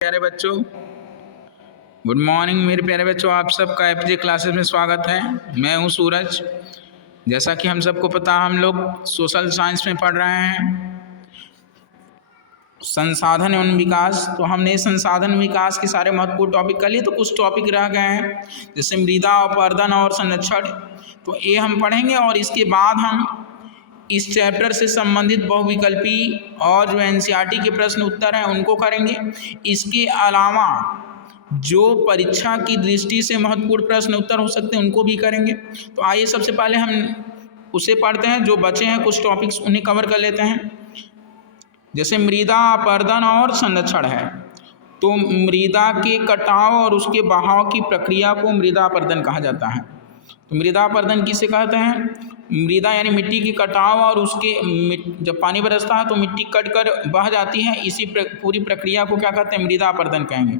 प्यारे बच्चों, good morning मेरे प्यारे बच्चों। आप सबका एपीजे क्लासेस में स्वागत है। मैं हूं सूरज। जैसा कि हम सबको पता, हम लोग सोशल साइंस में पढ़ रहे हैं संसाधन एवं विकास। तो हमने संसाधन विकास के सारे महत्वपूर्ण टॉपिक कर लिए, तो कुछ टॉपिक रह गए हैं जैसे मृदा अपरदन और संरक्षण। तो ये हम पढ़ेंगे और इसके बाद हम इस चैप्टर से संबंधित बहुविकल्पी और जो एनसीईआरटी के प्रश्न उत्तर हैं उनको करेंगे। इसके अलावा जो परीक्षा की दृष्टि से महत्वपूर्ण प्रश्न उत्तर हो सकते हैं उनको भी करेंगे। तो आइए सबसे पहले हम उसे पढ़ते हैं, जो बचे हैं कुछ टॉपिक्स उन्हें कवर कर लेते हैं। जैसे मृदा अपरदन और संरक्षण है, तो मृदा के कटाव और उसके बहाव की प्रक्रिया को मृदा अपरदन कहा जाता है। तो मृदा अपरदन किसे कहते हैं? मृदा यानी मिट्टी की कटाव और उसके जब पानी बरसता है तो मिट्टी कट कर बह जाती है, इसी पूरी प्रक्रिया को क्या कहते हैं? मृदा अपरदन कहेंगे।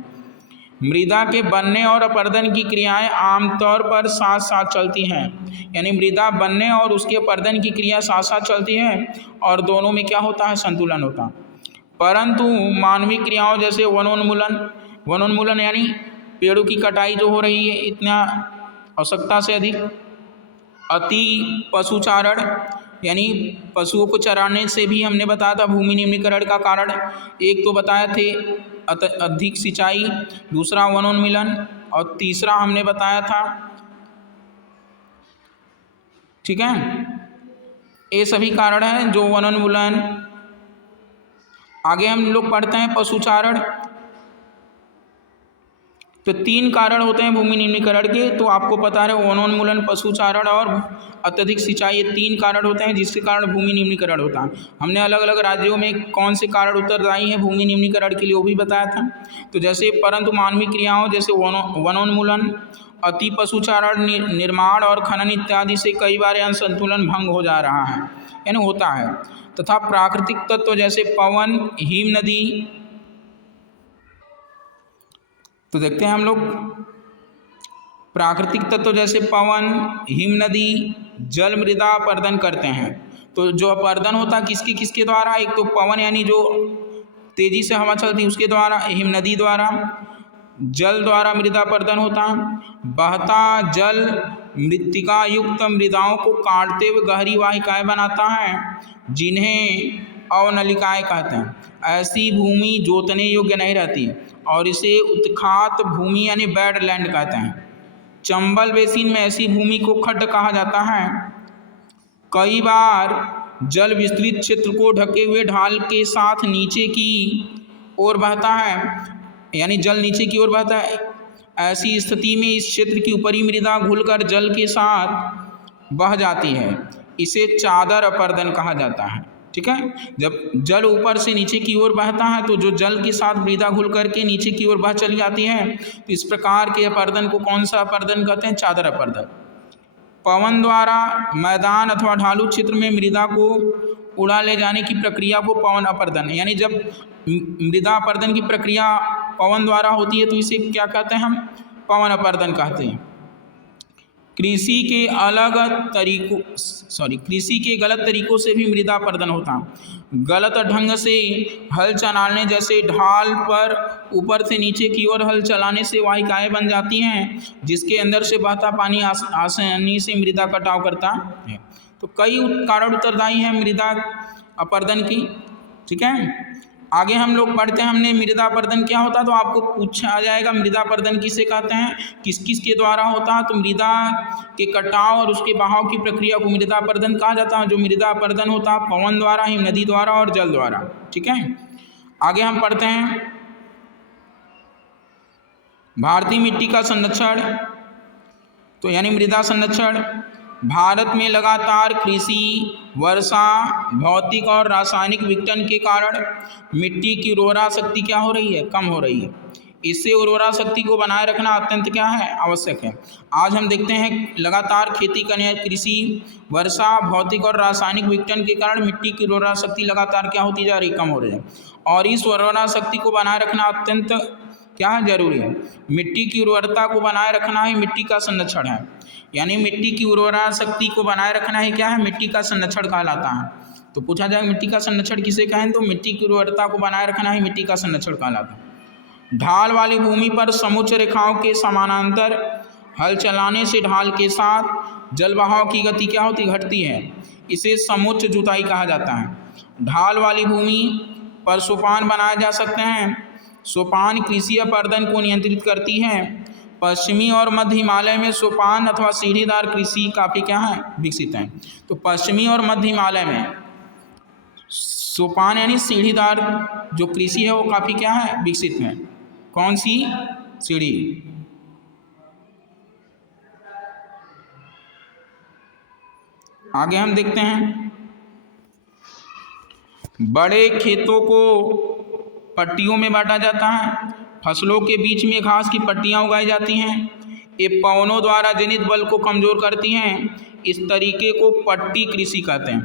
मृदा के बनने और अपरदन की क्रियाएं आमतौर पर साथ साथ चलती हैं, यानी मृदा बनने और उसके अपरदन की क्रिया साथ साथ चलती है और दोनों में क्या होता है? संतुलन होता है। परंतु मानवीय क्रियाओं जैसे वनोन्मूलन यानी पेड़ों की कटाई जो हो रही है इतना आवश्यकता से अधिक, अति पशुचारण यानी पशुओं को चराने से भी हमने बताया था भूमि निम्नीकरण का कारण। एक तो बताए थे अधिक सिंचाई, दूसरा वनोन्मूलन और तीसरा हमने बताया था, ठीक है, ये सभी कारण हैं जो वनोन्मूलन। आगे हम लोग पढ़ते हैं पशुचारण। तो 3 कारण होते हैं भूमि निम्नीकरण के, तो आपको पता है वनोन्मूलन, पशुचारण और अत्यधिक सिंचाई, ये 3 कारण होते हैं जिसके कारण भूमि निम्नीकरण होता है। हमने अलग अलग राज्यों में कौन से कारण उत्तरदायी हैं भूमि निम्नीकरण के लिए वो भी बताया था। तो जैसे परंतु मानवीय क्रियाओं जैसे वनोन्मूलन, अति पशुचारण, निर्माण और खनन इत्यादि से कई बार यह संतुलन भंग हो जा रहा है, यानी होता है। तथा प्राकृतिक तत्व जैसे पवन, हिम नदी, तो देखते हैं हम लोग प्राकृतिक तत्व जैसे पवन, हिम नदी, जल मृदा अपरदन करते हैं। तो जो अपरदन होता है किसके किसके द्वारा? एक तो पवन यानी जो तेजी से हवा चलती है उसके द्वारा, हिम नदी द्वारा, जल द्वारा मृदा अपरदन होता है। बहता जल मृत्तिका युक्त मृदाओं को काटते हुए गहरी वाहिकाएं बनाता है जिन्हें अवनलिकाएं कहते हैं। ऐसी भूमि जोतने योग्य नहीं रहती और इसे उत्खात भूमि यानी बैडलैंड कहते हैं। चंबल बेसिन में ऐसी भूमि को खड्ड कहा जाता है। कई बार जल विस्तृत क्षेत्र को ढके हुए ढाल के साथ नीचे की ओर बहता है, यानी जल नीचे की ओर बहता है। ऐसी स्थिति में इस क्षेत्र की ऊपरी मृदा घुलकर जल के साथ बह जाती है, इसे चादर अपरदन कहा जाता है, ठीक है। जब जल ऊपर से नीचे की ओर बहता है तो जो जल के साथ मृदा घुल करके नीचे की ओर बह चली जाती है, तो इस प्रकार के अपरदन को कौन सा अपरदन कहते हैं? चादर अपरदन। पवन द्वारा मैदान अथवा ढालू क्षेत्र में मृदा को उड़ा ले जाने की प्रक्रिया को पवन अपरदन, यानी जब मृदा अपरदन की प्रक्रिया पवन द्वारा होती है तो इसे क्या कहते हैं? हम पवन अपरदन कहते हैं। कृषि के गलत तरीकों से भी मृदा अपरदन होता है। गलत ढंग से हल चलाने जैसे ढाल पर ऊपर से नीचे की ओर हल चलाने से वाहिकाएं बन जाती हैं जिसके अंदर से बहता पानी आसानी से मृदा कटाव करता है। तो कई कारण उत्तरदायी हैं मृदा अपरदन की, ठीक है। आगे हम लोग पढ़ते हैं, हमने मृदा अपरदन क्या होता है तो आपको पूछा जाएगा मृदा अपरदन किसे कहते हैं, किस किस के द्वारा होता है। तो मृदा के कटाव और उसके बहाव की प्रक्रिया को मृदा अपरदन कहा जाता है। जो मृदा अपरदन होता है पवन द्वारा, हिम नदी द्वारा और जल द्वारा, ठीक है। आगे हम पढ़ते हैं भारतीय मिट्टी का संरक्षण, तो यानी मृदा संरक्षण। भारत में लगातार कृषि, वर्षा, भौतिक और रासायनिक विघटन के कारण मिट्टी की उर्वरा शक्ति क्या हो रही है? कम हो रही है। इससे उर्वरा शक्ति को बनाए रखना अत्यंत क्या है? आवश्यक है। आज हम देखते हैं लगातार खेती करने, कृषि, वर्षा, भौतिक और रासायनिक विघटन के कारण मिट्टी की उर्वरा शक्ति लगातार क्या होती जा रही? कम हो रही है। और इस उर्वरा शक्ति को बनाए रखना अत्यंत क्या है? जरूरी है। मिट्टी की उर्वरता को बनाए रखना ही मिट्टी का संरक्षण है, यानी मिट्टी की उर्वरा शक्ति को बनाए रखना ही क्या है? मिट्टी का संरक्षण कहलाता है। तो पूछा जाए मिट्टी का संरक्षण किसे कहें, तो मिट्टी की उर्वरता को बनाए रखना ही मिट्टी का संरक्षण कहलाता है। ढाल वाली भूमि पर समुच्च रेखाओं के समानांतर हल चलाने से ढाल के साथ जल बहाव की गति क्या होती, घटती है। इसे समुच्च जुताई कहा जाता है। ढाल वाली भूमि पर सोपान बनाए जा सकते हैं। सोपान कृषि अपरदन को नियंत्रित करती है। पश्चिमी और मध्य हिमालय में सोपान अथवा सीढ़ीदार कृषि काफ़ी क्या है, विकसित है। तो पश्चिमी और मध्य हिमालय में सोपान यानी सीढ़ीदार जो कृषि है वो काफ़ी क्या है, विकसित है। कौन सी सीढ़ी? आगे हम देखते हैं, बड़े खेतों को पट्टियों में बांटा जाता है। फसलों के बीच में घास की पट्टियां उगाई जाती हैं। ये पवनों द्वारा जनित बल को कमज़ोर करती हैं। इस तरीके को पट्टी कृषि कहते हैं।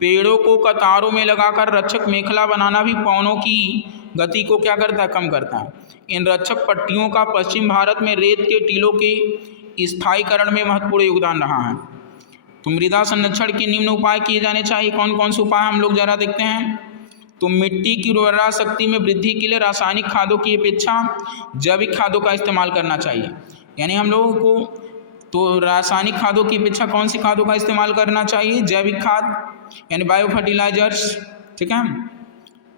पेड़ों को कतारों में लगाकर रक्षक मेखला बनाना भी पवनों की गति को क्या करता है, कम करता है। इन रक्षक पट्टियों का पश्चिम भारत में रेत के टीलों के स्थायीकरण में महत्वपूर्ण योगदान रहा है। तो मृदा संरक्षण के निम्न उपाय किए जाने चाहिए। कौन कौन से उपाय हम लोग जरा देखते हैं। तो मिट्टी की उर्वरा शक्ति में वृद्धि के लिए रासायनिक खादों की अपेक्षा जैविक खादों का इस्तेमाल करना चाहिए। यानी हम लोगों को तो रासायनिक खादों की अपेक्षा कौन सी खादों का इस्तेमाल करना चाहिए, जैविक खाद यानी बायो फर्टिलाइजर्स, ठीक है।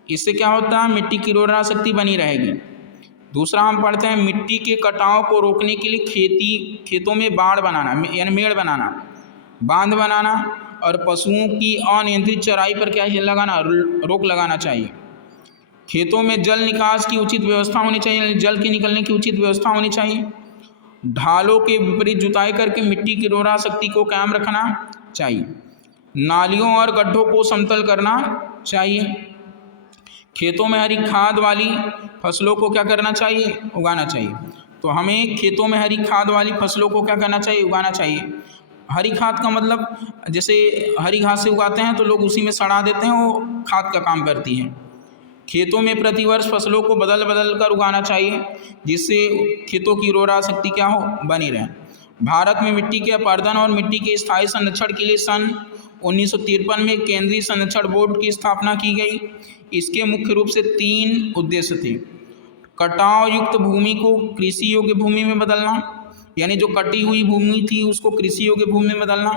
इससे क्या होता है, मिट्टी की उर्वरा शक्ति बनी रहेगी। दूसरा हम पढ़ते हैं, मिट्टी के कटाव को रोकने के लिए खेतों में बाड़ बनाना यानी मेड़ बनाना, बांध बनाना और पशुओं की अनियंत्रित चराई पर क्या लगाना, रोक लगाना चाहिए। खेतों में जल निकास की उचित व्यवस्था होनी चाहिए, जल के निकलने की उचित व्यवस्था होनी चाहिए। ढालों के विपरीत जुताई करके मिट्टी की उर्वरा शक्ति को कायम रखना चाहिए। नालियों और गड्ढों को समतल करना चाहिए। खेतों में हरी खाद वाली फसलों को क्या करना चाहिए, उगाना चाहिए। तो हमें खेतों में हरी खाद वाली फसलों को क्या करना चाहिए, उगाना चाहिए। हरी खाद का मतलब जैसे हरी घास से उगाते हैं तो लोग उसी में सड़ा देते हैं, वो खाद का काम करती है। खेतों में प्रतिवर्ष फसलों को बदल बदल कर उगाना चाहिए, जिससे खेतों की उर्वरा शक्ति क्या हो, बनी रहे। भारत में मिट्टी के अपरदन और मिट्टी के स्थायी संरक्षण के लिए सन 1953 में केंद्रीय संरक्षण बोर्ड की स्थापना की गई। इसके मुख्य रूप से 3 उद्देश्य थे। कटाव युक्त भूमि को कृषि योग्य भूमि में बदलना, यानी जो कटी हुई भूमि थी उसको कृषि योग्य भूमि में बदलना।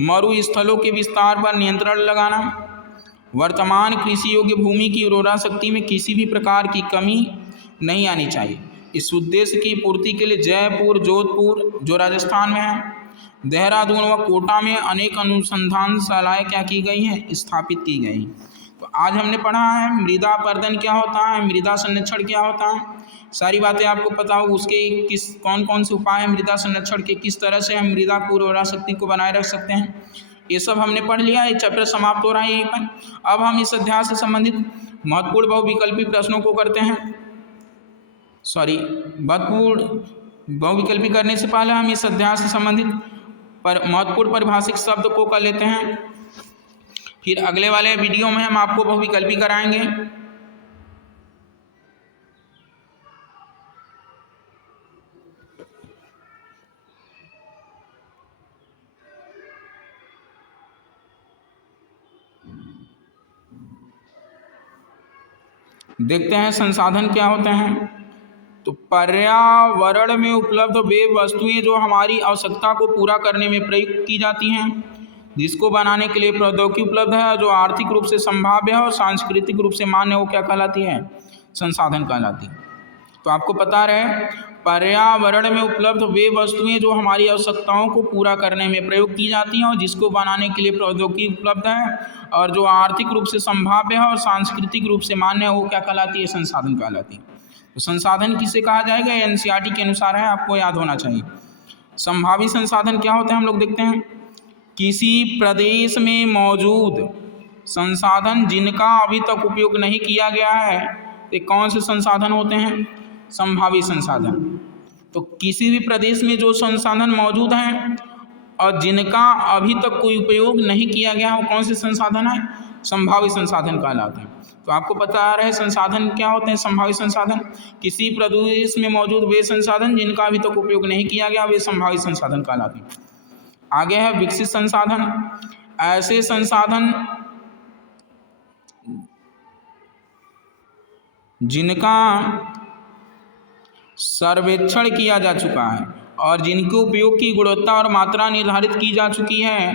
मरुस्थलों के विस्तार पर नियंत्रण लगाना। वर्तमान कृषि योग्य भूमि की उर्वरा शक्ति में किसी भी प्रकार की कमी नहीं आनी चाहिए। इस उद्देश्य की पूर्ति के लिए जयपुर, जोधपुर जो राजस्थान में है, देहरादून व कोटा में अनेक अनुसंधानशालाएँ क्या की गई हैं, स्थापित की गई। तो आज हमने पढ़ा है मृदा अपरदन क्या होता है, मृदा संरक्षण क्या होता है, सारी बातें आपको पता हो। उसके कौन कौन से उपाय हैं मृदा संरक्षण के, किस तरह से हम मृदा की उर्वरा शक्ति को बनाए रख सकते हैं, ये सब हमने पढ़ लिया। ये चैप्टर समाप्त हो रहा है यहीं पर। अब हम इस अध्याय से संबंधित महत्वपूर्ण बहुविकल्पी प्रश्नों को करते हैं। महत्वपूर्ण बहुविकल्पी करने से पहले हम इस अध्याय से संबंधित महत्वपूर्ण परिभाषिक शब्द को कर लेते हैं, फिर अगले वाले वीडियो में हम आपको बहुविकल्पी कराएंगे। देखते हैं संसाधन क्या होते हैं। तो पर्यावरण में उपलब्ध वे वस्तुएं जो हमारी आवश्यकता को पूरा करने में प्रयुक्त की जाती हैं, जिसको बनाने के लिए प्रौद्योगिकी उपलब्ध है, जो आर्थिक रूप से संभाव्य है और सांस्कृतिक रूप से मान्य, वो क्या कहलाती है, संसाधन कहलाती है। तो आपको पता रहे, पर्यावरण में उपलब्ध वे वस्तुएं जो हमारी आवश्यकताओं को पूरा करने में प्रयोग की जाती हैं और जिसको बनाने के लिए प्रौद्योगिकी उपलब्ध है और जो आर्थिक रूप से संभाव्य है और सांस्कृतिक रूप से मान्य है, वो क्या कहलाती है, संसाधन कहलाती है। तो संसाधन किसे कहा जाएगा, एनसीईआरटी के अनुसार है, आपको याद होना चाहिए। संभावित संसाधन क्या होते हैं हम लोग देखते हैं। किसी प्रदेश में मौजूद संसाधन जिनका अभी तक उपयोग नहीं किया गया है, तो कौन से संसाधन होते हैं, संभावित संसाधन। तो किसी भी प्रदेश में जो संसाधन मौजूद हैं और जिनका अभी तक कोई उपयोग नहीं किया गया, वो कौन से संसाधन है, संभावित संसाधन कहलाते हैं। तो आपको पता रहे संसाधन क्या होते हैं, संभावित संसाधन। किसी प्रदेश में मौजूद वे संसाधन जिनका अभी तक उपयोग नहीं किया गया, वे संभावित संसाधन कहलाते हैं। आगे है विकसित संसाधन। ऐसे संसाधन जिनका सर्वेक्षण किया जा चुका है और जिनके उपयोग की गुणवत्ता और मात्रा निर्धारित की जा चुकी है।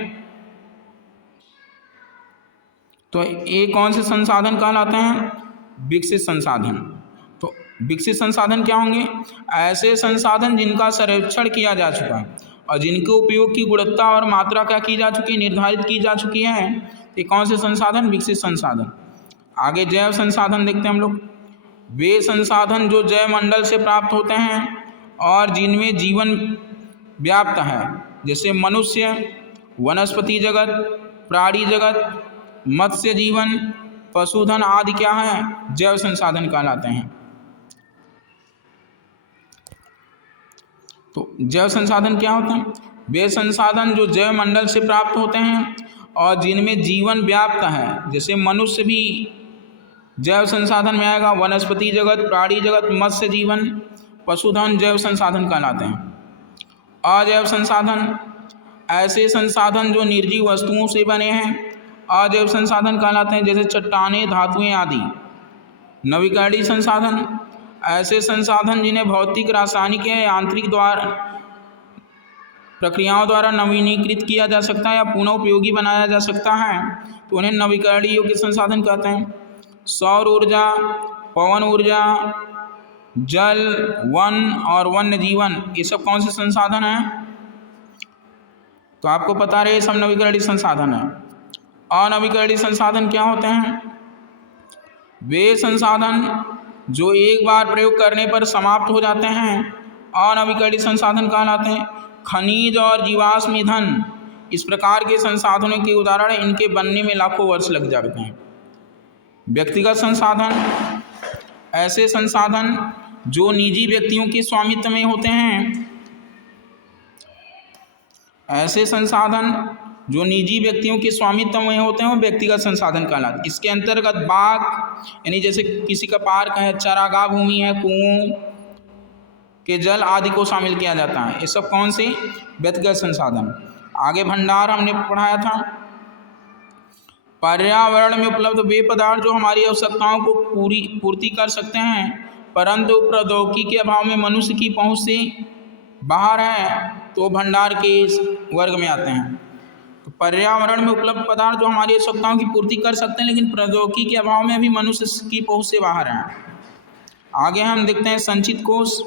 तो ये कौन से संसाधन कहलाते हैं? विकसित संसाधन। तो विकसित संसाधन क्या होंगे? ऐसे संसाधन जिनका सर्वेक्षण किया जा चुका है और जिनके उपयोग की गुणवत्ता और मात्रा क्या की जा चुकी है, निर्धारित की जा चुकी है। ये कौन से संसाधन? विकसित संसाधन। आगे जैव संसाधन देखते हैं हम लोग। वे संसाधन जो जैव मंडल से प्राप्त होते हैं और जिनमें जीवन व्याप्त है, जैसे मनुष्य, वनस्पति जगत, प्राणी जगत, मत्स्य जीवन, पशुधन आदि क्या है? जैव संसाधन कहलाते हैं। तो जैव संसाधन क्या होते हैं? वे संसाधन जो जैव मंडल से प्राप्त होते हैं और जिनमें जीवन व्याप्त है, जैसे मनुष्य भी जैव संसाधन में आएगा, वनस्पति जगत, प्राणी जगत, मत्स्य जीवन, पशुधन जैव संसाधन कहलाते हैं। अजैव संसाधन ऐसे संसाधन जो निर्जीव वस्तुओं से बने हैं, अजैव संसाधन कहलाते हैं, जैसे चट्टानें, धातुएं आदि। नवीकरणीय संसाधन ऐसे संसाधन जिन्हें भौतिक, रासायनिक या यांत्रिक द्वारा प्रक्रियाओं द्वारा नवीनीकृत किया जा सकता है या पुनः उपयोगी बनाया जा सकता है, तो उन्हें नवीकरणीय योग्य संसाधन कहते हैं। सौर ऊर्जा, पवन ऊर्जा, जल, वन और वन्य जीवन, ये सब कौन से संसाधन हैं? तो आपको पता रहे, ये सब नवीकरणीय संसाधन है। अनवीकरणीय संसाधन क्या होते हैं? वे संसाधन जो एक बार प्रयोग करने पर समाप्त हो जाते हैं, अनवीकरणीय संसाधन कहलाते हैं। खनिज और जीवाश्म ईंधन इस प्रकार के संसाधनों के उदाहरण, इनके बनने में लाखों वर्ष लग जाते हैं। व्यक्तिगत संसाधन ऐसे संसाधन जो निजी व्यक्तियों के स्वामित्व में होते हैं, ऐसे संसाधन जो निजी व्यक्तियों के स्वामित्व में होते हैं वो व्यक्तिगत संसाधन कहलाते हैं। इसके अंतर्गत बाग, यानी जैसे किसी का पार्क है, चारागाह भूमि है, कुओं के जल आदि को शामिल किया जाता है। ये सब कौन से? व्यक्तिगत संसाधन। आगे भंडार हमने पढ़ाया था। पर्यावरण में उपलब्ध वे पदार्थ जो हमारी आवश्यकताओं को पूर्ति कर सकते हैं, परंतु प्रौद्योगिकी के अभाव में मनुष्य की पहुंच से बाहर है, तो भंडार के वर्ग में आते हैं। तो पर्यावरण में उपलब्ध पदार्थ जो हमारी आवश्यकताओं की पूर्ति कर सकते हैं, लेकिन प्रौद्योगिकी के अभाव में अभी मनुष्य की पहुंच से बाहर हैं। आगे हम देखते हैं संचित कोष।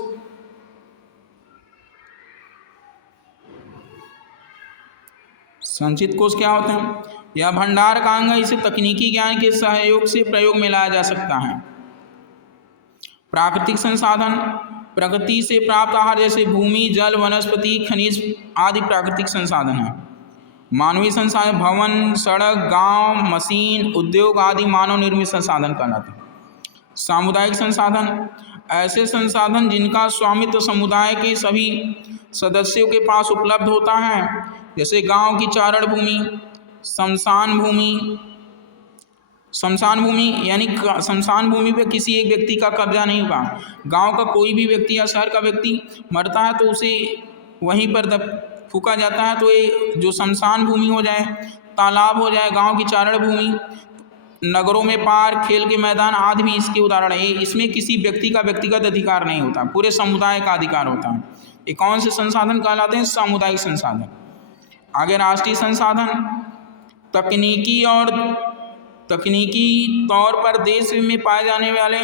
संचित कोष क्या होते हैं? यह भंडार का अंग है। इसे तकनीकी ज्ञान के सहयोग से प्रयोग में लाया जा सकता है। प्राकृतिक संसाधन प्रकृति से प्राप्त आहार, जैसे भूमि, जल, वनस्पति, खनिज आदि प्राकृतिक संसाधन हैं। मानवीय संसाधन भवन, सड़क, गांव, मशीन, उद्योग आदि मानव निर्मित संसाधन कहलाते हैं। सामुदायिक संसाधन ऐसे संसाधन जिनका स्वामित्व समुदाय के सभी सदस्यों के पास उपलब्ध होता है, जैसे गांव की चारण भूमि, शमशान भूमि। शमशान भूमि यानी शमशान भूमि पे किसी एक व्यक्ति का कब्जा नहीं होगा। गांव का कोई भी व्यक्ति या शहर का व्यक्ति मरता है तो उसे वहीं पर फूका जाता है, तो ये जो शमशान भूमि हो जाए, तालाब हो जाए, गांव की चारण भूमि, नगरों में पार्क, खेल के मैदान आदि भी इसके उदाहरण है। इसमें किसी व्यक्ति का व्यक्तिगत अधिकार नहीं होता, पूरे समुदाय का अधिकार होता है। ये कौन से संसाधन कहलाते हैं? सामुदायिक संसाधन। आगे राष्ट्रीय संसाधन तकनीकी तौर पर देश में पाए जाने वाले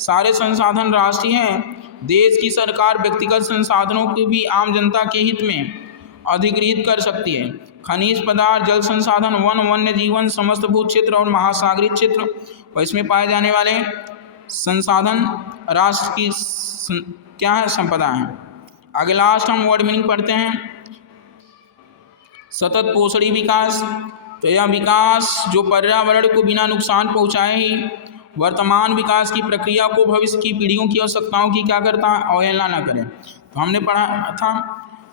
सारे संसाधन राष्ट्रीय हैं। देश की सरकार व्यक्तिगत संसाधनों को भी आम जनता के हित में अधिग्रहित कर सकती है। खनिज पदार्थ, जल संसाधन, वन, वन्य जीवन, समस्त भू क्षेत्र और महासागरीय क्षेत्र और इसमें पाए जाने वाले संसाधन राष्ट्र की क्या है? संपदा है। आगे लास्ट हम वर्ड मीनिंग पढ़ते हैं। सतत पोषणी विकास, तो यह विकास जो पर्यावरण को बिना नुकसान पहुँचाए ही वर्तमान विकास की प्रक्रिया को भविष्य की पीढ़ियों की आवश्यकताओं की क्या करता है? अवहेलना न करे। तो हमने पढ़ा था,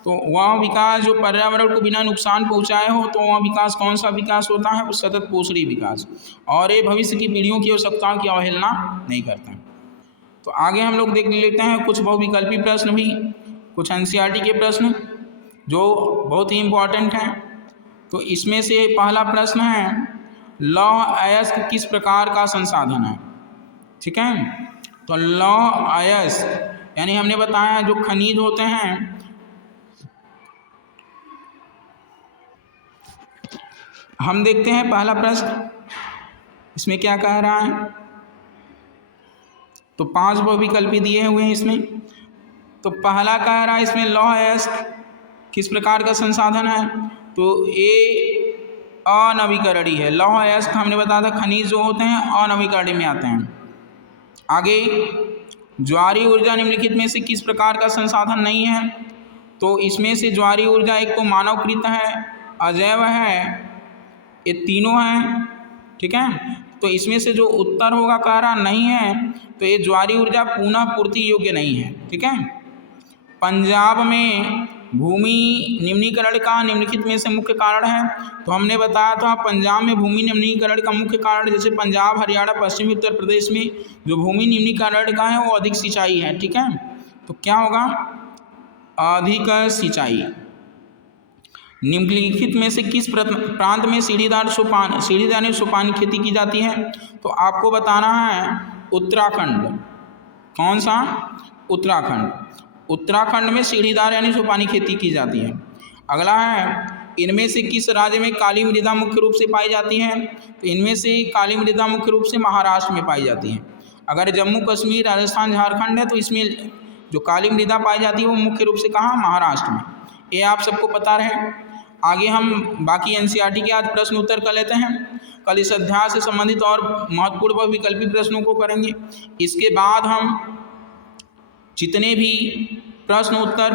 तो वह विकास जो पर्यावरण को बिना नुकसान पहुँचाए हो, तो वह विकास कौन सा विकास होता है? वो सतत पोषणी विकास, और ये भविष्य की पीढ़ियों की आवश्यकताओं की अवहेलना नहीं करता है। तो आगे हम लोग देख लेते हैं कुछ बहुविकल्पी प्रश्न भी, कुछ एनसीईआरटी के प्रश्न जो बहुत ही इम्पोर्टेंट हैं। तो इसमें से पहला प्रश्न है, लौह अयस्क किस प्रकार का संसाधन है? ठीक है, तो लौह अयस्क यानी हमने बताया जो खनिज होते हैं, हम देखते हैं पहला प्रश्न इसमें क्या कह रहा है। तो 5 बहुविकल्पी दिए हुए हैं इसमें। तो पहला कह रहा है इसमें लौह अयस्क किस प्रकार का संसाधन है, तो ये अनवीकरणीय है। लौह अयस्क हमने बताया था खनिज जो होते हैं अनवीकरणीय में आते हैं। आगे ज्वारीय ऊर्जा निम्नलिखित में से किस प्रकार का संसाधन नहीं है, तो इसमें से ज्वारीय ऊर्जा एक तो मानवकृत है, अजैव है, ये तीनों हैं, ठीक है। तो इसमें से जो उत्तर होगा कह रहा नहीं है, तो ये ज्वारीय ऊर्जा पुनः पूर्ति योग्य नहीं है, ठीक है। पंजाब में भूमि निम्नीकरण का निम्नलिखित में से मुख्य कारण है, तो हमने बताया था पंजाब में भूमि निम्नीकरण का मुख्य कारण, जैसे पंजाब, हरियाणा, पश्चिमी उत्तर प्रदेश में जो भूमि निम्नीकरण का है वो अधिक सिंचाई है, ठीक है। तो क्या होगा, अधिक सिंचाई। निम्नलिखित में से किस प्रांत में सीढ़ीदार सोपान खेती की जाती है, तो आपको बताना है उत्तराखंड। कौन सा, उत्तराखंड। उत्तराखंड में सीढ़ीदार यानी सोपानी खेती की जाती है। अगला है इनमें से किस राज्य में काली मृदा मुख्य रूप से पाई जाती है, तो इनमें से काली मृदा मुख्य रूप से महाराष्ट्र में पाई जाती है। अगर जम्मू कश्मीर, राजस्थान, झारखंड है तो इसमें जो काली मृदा पाई जाती है वो मुख्य रूप से कहाँ, महाराष्ट्र में। ये आप सबको पता रहे। आगे हम बाकी एनसीईआरटी के आज प्रश्न उत्तर कर लेते हैं। कल इस अध्याय से संबंधित और महत्वपूर्ण व विकल्पी प्रश्नों को करेंगे। इसके बाद हम जितने भी प्रश्न उत्तर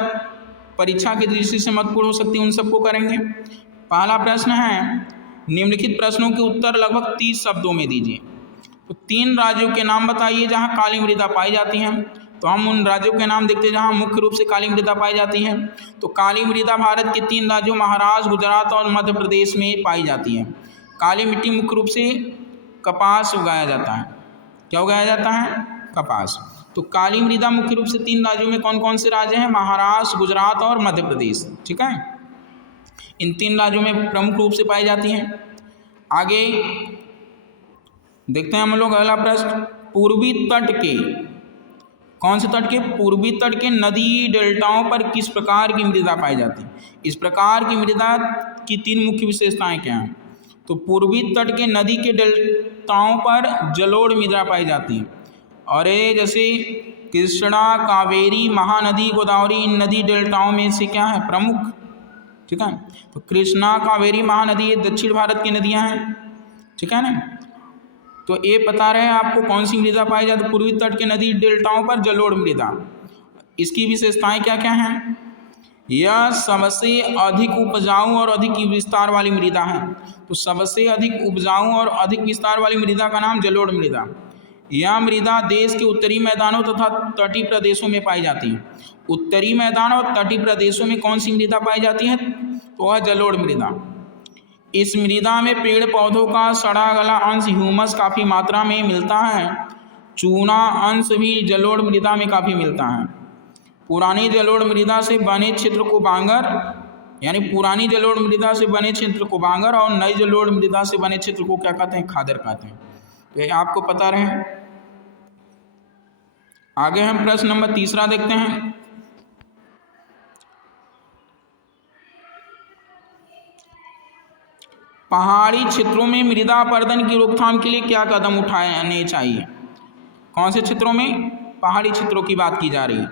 परीक्षा की दृष्टि से महत्वपूर्ण हो सकती है उन सबको करेंगे। पहला प्रश्न है निम्नलिखित प्रश्नों के उत्तर लगभग 30 शब्दों में दीजिए। तो 3 राज्यों के नाम बताइए जहां काली मृदा पाई जाती है। तो हम उन राज्यों के नाम देखते हैं जहां मुख्य रूप से काली मृदा पाई जाती है। तो काली मृदा भारत के 3 राज्यों महाराष्ट्र, गुजरात और मध्य प्रदेश में पाई जाती है। काली मिट्टी मुख्य रूप से कपास उगाया जाता है। क्या उगाया जाता है, कपास। तो काली मृदा मुख्य रूप से 3 राज्यों में कौन कौन से राज्य हैं, महाराष्ट्र, गुजरात और मध्य प्रदेश, ठीक है। इन 3 राज्यों में प्रमुख रूप से पाई जाती हैं। आगे देखते हैं हम लोग अगला प्रश्न, पूर्वी तट के, कौन से तट के, पूर्वी तट के नदी डेल्टाओं पर किस प्रकार की मृदा पाई जाती है। इस प्रकार की मृदा की 3 मुख्य विशेषताएं क्या हैं, तो पूर्वी तट के नदी के डेल्टाओं पर जलोढ़ मृदा पाई जाती है। और ये जैसे कृष्णा, कावेरी, महानदी, गोदावरी, इन नदी डेल्टाओं में से क्या है, प्रमुख, ठीक है। तो कृष्णा, कावेरी, महानदी ये दक्षिण भारत की नदियां हैं, ठीक है ना। तो ये बता रहे हैं आपको कौन सी मृदा पाई जाती है, पूर्वी तट के नदी डेल्टाओं पर जलोढ़ मृदा। इसकी विशेषताएं क्या क्या हैं, यह सबसे अधिक उपजाऊ और अधिक विस्तार वाली मृदा है। तो सबसे अधिक उपजाऊ और अधिक विस्तार वाली मृदा का नाम जलोढ़ मृदा। यह मृदा देश के उत्तरी मैदानों तथा तटीय प्रदेशों में पाई जाती है। उत्तरी मैदान और तटीय प्रदेशों में कौन सी मृदा पाई जाती है, तो वह जलोढ़ मृदा। इस मृदा में पेड़ पौधों का सड़ा गला अंश ह्यूमस काफ़ी मात्रा में मिलता है। चूना अंश भी जलोढ़ मृदा में काफ़ी मिलता है। पुरानी जलोढ़ मृदा से बने क्षेत्र को बांगर, यानी पुरानी जलोढ़ मृदा से बने क्षेत्र को बांगर और नई जलोढ़ मृदा से बने क्षेत्र को क्या कहते हैं, खादर कहते हैं। तो ये आपको पता रहे। आगे हम प्रश्न नंबर 3 देखते हैं। पहाड़ी क्षेत्रों में मृदा अपरदन की रोकथाम के लिए क्या कदम उठाने चाहिए। कौन से क्षेत्रों में, पहाड़ी क्षेत्रों की बात की जा रही है।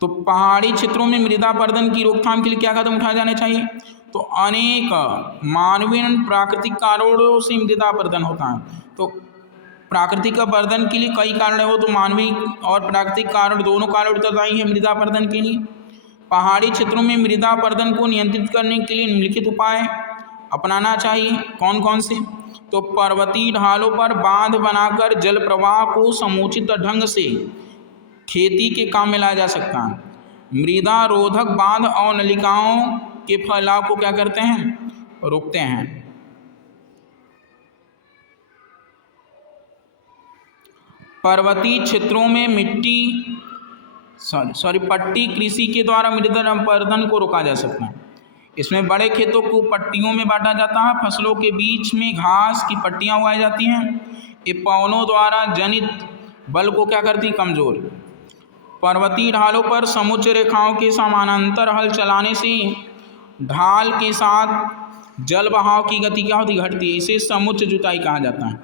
तो पहाड़ी क्षेत्रों में मृदा अपरदन की रोकथाम के लिए क्या कदम उठाए जाने चाहिए, तो अनेक मानवीय प्राकृतिक कारणों से मृदा अपरदन होता है। तो प्राकृतिक अपरदन के लिए कई कारण है, वो तो मानवीय और प्राकृतिक कारण दोनों कारण उत्तरदायी है मृदा अपरदन के लिए। पहाड़ी क्षेत्रों में मृदा अपरदन को नियंत्रित करने के लिए निम्नलिखित उपाय अपनाना चाहिए। कौन कौन से, तो पर्वतीय ढालों पर बांध बनाकर जल प्रवाह को समुचित ढंग से खेती के काम में लाया जा सकता है। मृदा रोधक बांध और नलिकाओं के फैलाव को क्या करते हैं, रोकते हैं। पर्वतीय क्षेत्रों में पट्टी कृषि के द्वारा मृदा अपरदन को रोका जा सकता है। इसमें बड़े खेतों को पट्टियों में बांटा जाता है। फसलों के बीच में घास की पट्टियां उगाई जाती हैं। ये पवनों द्वारा जनित बल को क्या करती, कमजोर पर्वतीय ढालों पर समुच्च रेखाओं के समानांतर हल चलाने से ढाल के साथ जल बहाव की गति क्या होती, घटती है। इसे समुच्च जुताई कहा जाता है।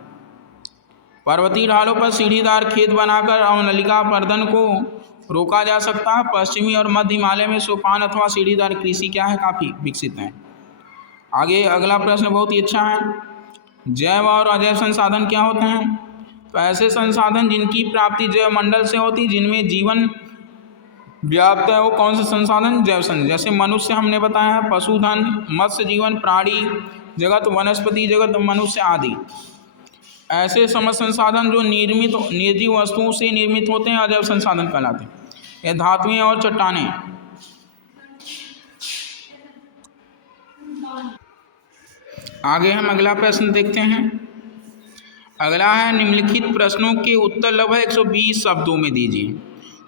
पर्वतीय ढालों पर सीढ़ीदार खेत बनाकर अवनलिका अपर्दन को रोका जा सकता है। पश्चिमी और मध्य हिमालय में सोपान अथवा सीढ़ीदार कृषि क्या है, काफ़ी विकसित है। आगे अगला प्रश्न बहुत ही अच्छा है, जैव और अजैव संसाधन क्या होते हैं? तो ऐसे संसाधन जिनकी प्राप्ति जैव मंडल से होती, जिनमें जीवन व्याप्त है, वो कौन से संसाधन? जैव संसाधन। जैसे मनुष्य हमने बताया है, पशुधन, मत्स्य जीवन, प्राणी जगत, वनस्पति जगत, मनुष्य आदि। ऐसे समस्त संसाधन जो निर्जीव वस्तुओं से निर्मित होते हैं अजैव संसाधन कहलाते हैं। ये धातुएं और चट्टानें। आगे हम अगला प्रश्न देखते हैं। अगला है, निम्नलिखित प्रश्नों के उत्तर लगभग 120 शब्दों में दीजिए।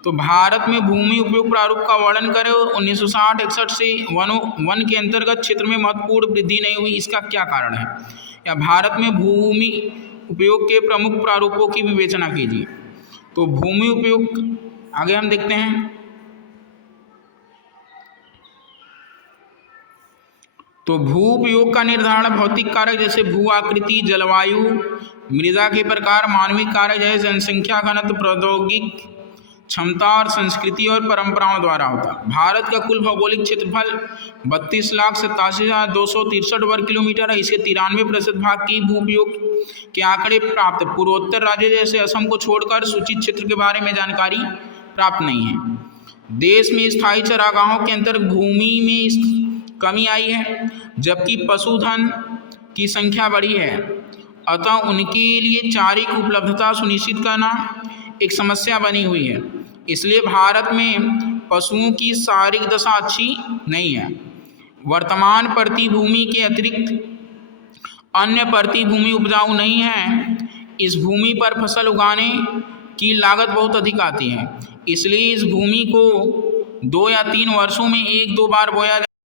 तो भारत में भूमि उपयोग प्रारूप का वर्णन करें। 1960-61 से वन के अंतर्गत क्षेत्र में महत्वपूर्ण वृद्धि नहीं हुई, इसका क्या कारण है? या भारत में भूमि उपयोग के प्रमुख प्रारूपों की विवेचना कीजिए। तो भूमि उपयोग आगे हम देखते हैं। तो भू उपयोग का निर्धारण भौतिक कारक जैसे भू आकृति, जलवायु, मृदा के प्रकार, मानवीय कारक जैसे जनसंख्या घनत्व, प्रौद्योगिक क्षमता और संस्कृति और परंपराओं द्वारा होता है। भारत का कुल भौगोलिक क्षेत्रफल 32,87,263 वर्ग किलोमीटर है। इसके 93% भाग की भू उपयोग के आंकड़े प्राप्त। पूर्वोत्तर राज्य जैसे असम को छोड़कर सूचित क्षेत्र के बारे में जानकारी प्राप्त नहीं है। देश में स्थायी चरागाहों के अंतर्गत भूमि में कमी आई है, जबकि पशुधन की संख्या बढ़ी है। अतः उनके लिए चारे की उपलब्धता सुनिश्चित करना एक समस्या बनी हुई है। इसलिए भारत में पशुओं की शारीरिक दशा अच्छी नहीं है। वर्तमान परती भूमि के अतिरिक्त अन्य परती भूमि उपजाऊ नहीं है। इस भूमि पर फसल उगाने की लागत बहुत अधिक आती है। इसलिए इस भूमि को 2 या 3 वर्षों में 1-2 बार बोया